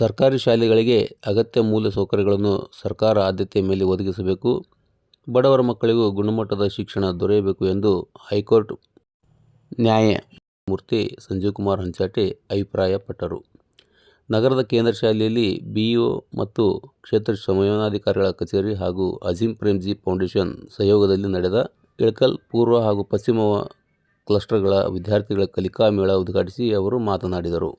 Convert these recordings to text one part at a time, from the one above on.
ಸರ್ಕಾರಿ ಶಾಲೆಗಳಿಗೆ ಅಗತ್ಯ ಮೂಲಸೌಕರ್ಯಗಳನ್ನು ಸರ್ಕಾರ ಆದ್ಯತೆಯ ಮೇಲೆ ಒದಗಿಸಬೇಕು. ಬಡವರ ಮಕ್ಕಳಿಗೂ ಗುಣಮಟ್ಟದ ಶಿಕ್ಷಣ ದೊರೆಯಬೇಕು ಎಂದು ಹೈಕೋರ್ಟ್ ನ್ಯಾಯಮೂರ್ತಿ ಸಂಜೀವ್ಕುಮಾರ್ ಹಂಚಾಟೆ ಅಭಿಪ್ರಾಯಪಟ್ಟರು. ನಗರದ ಕೇಂದ್ರ ಶಾಲೆಯಲ್ಲಿ ಬಿಇಒ ಮತ್ತು ಕ್ಷೇತ್ರ ಸಮನ್ವಯಾಧಿಕಾರಿಗಳ ಕಚೇರಿ ಹಾಗೂ ಅಜೀಂ ಪ್ರೇಮ್ಜಿ ಫೌಂಡೇಶನ್ ಸಹಯೋಗದಲ್ಲಿ ನಡೆದ ಇಳಕಲ್ ಪೂರ್ವ ಹಾಗೂ ಪಶ್ಚಿಮ ಕ್ಲಸ್ಟರ್ಗಳ ವಿದ್ಯಾರ್ಥಿಗಳ ಕಲಿಕಾ ಮೇಳ ಉದ್ಘಾಟಿಸಿ ಅವರು ಮಾತನಾಡಿದರು.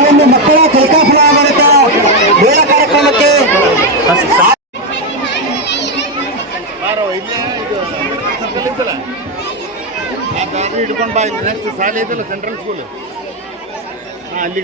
ಈ ಮಕ್ಕಳ ಕೈಕಾಫಲ ಆಡಳಿತ ಮೇಳ ಕಾರ್ಯಕ್ರಮಕ್ಕೆ ಹಿಡ್ಕೊಂಡು ಬಾ. ನೆಕ್ಸ್ಟ್ ಶಾಲೆ ಐತಲ್ಲ ಸೆಂಟ್ರಲ್ ಸ್ಕೂಲ್ ಅಲ್ಲಿ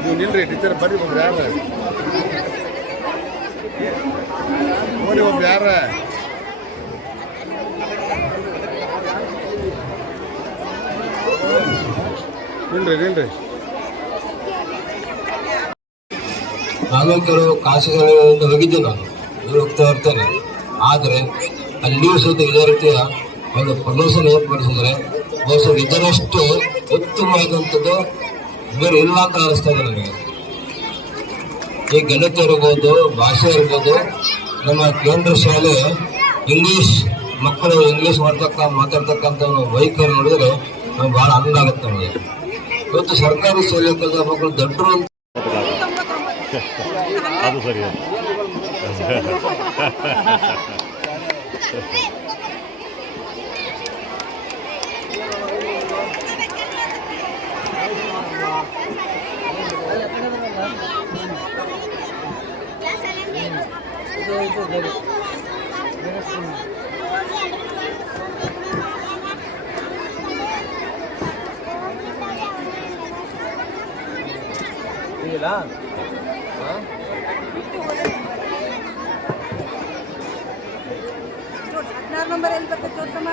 ನೀವು ನಿಲ್ರಿ ಟೀಚರ್ ಬರ್ರಿ. ಒಬ್ರು ಯಾರ ನೋಡಿ, ಒಬ್ರು ಯಾರ ನಿಲ್ರಿ. ನಾನು ಕೆಲವು ಖಾಸಗಿಗಳಿಂದ ಹೋಗಿದ್ದೆ, ನಾನು ಹೋಗ್ತಾ ಇರ್ತೇನೆ. ಆದರೆ ಅಲ್ಲಿಯೂ ಸಹಿತ ಇದೇ ರೀತಿಯ ಒಂದು ಪ್ರದರ್ಶನ ಏರ್ಪಡಿಸಿದರೆ ಬಹುಶಃ ಇದರಷ್ಟು ಉತ್ತಮವಾದಂಥದ್ದು ಬೇರೆ ಇಲ್ಲ ಅಂತ ಅನಿಸ್ತಾ ಇದೆ ನನಗೆ. ಈ ಗಣಿತ ಇರ್ಬೋದು, ಭಾಷೆ ಇರ್ಬೋದು, ನಮ್ಮ ಕೇಂದ್ರ ಶಾಲೆ ಇಂಗ್ಲೀಷ್ ಮಕ್ಕಳು ಇಂಗ್ಲೀಷ್ ಮಾತಾಡ್ತಕ್ಕಂಥ ವೈಖರಿ ನೋಡಿದ್ರೆ ನಮ್ಗೆ ಬಹಳ ಆನಂದ ಆಗುತ್ತೆ ನಮಗೆ. ಇವತ್ತು ಸರ್ಕಾರಿ ಶಾಲೆ ಕಲಿತ ಮಕ್ಕಳು ದೊಡ್ಡರು ಅಂತ ಅದು ಸರಿ. ನಂಬರ್ ಎಲ್ಲಿ ಬರ್ತದೆ ತೋರ್ಸಮ್ಮ.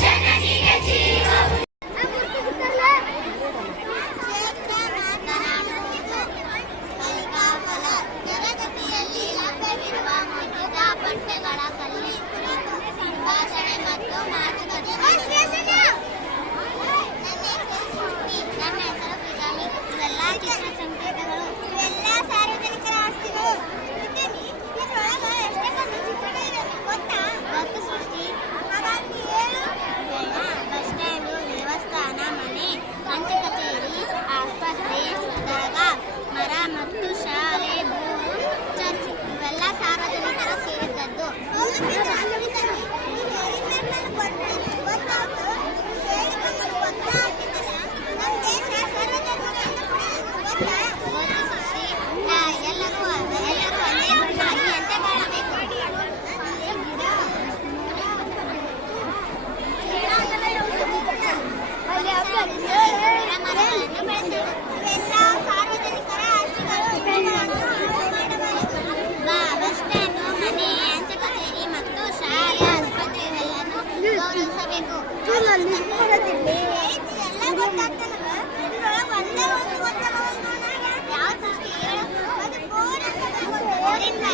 ಜನನಿಗೆ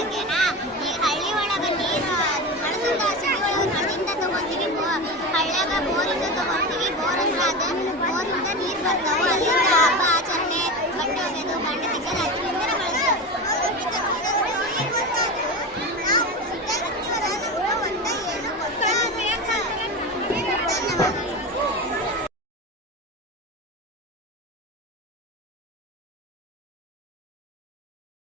ಬಗ್ಗೆನಾ ಈ ಹಳ್ಳಿ ಒಳಗೆ ನೀರು ಬಳಸೋದ ಸಿಟಿ ಒಳಗೆ ನದಿಯಿಂದ ತಗೊಂತೀವಿ ಹಳ್ಳ್ಯಾಗ ಬೋರಿಂದ ತಗೊಂತೀವಿ ಬೋರ್ ಅಂದ್ರೆ ಅದು ಬೋರಿಂದ ನೀರು ಬರ್ತಾವೆ ಅಲ್ಲಿಂದ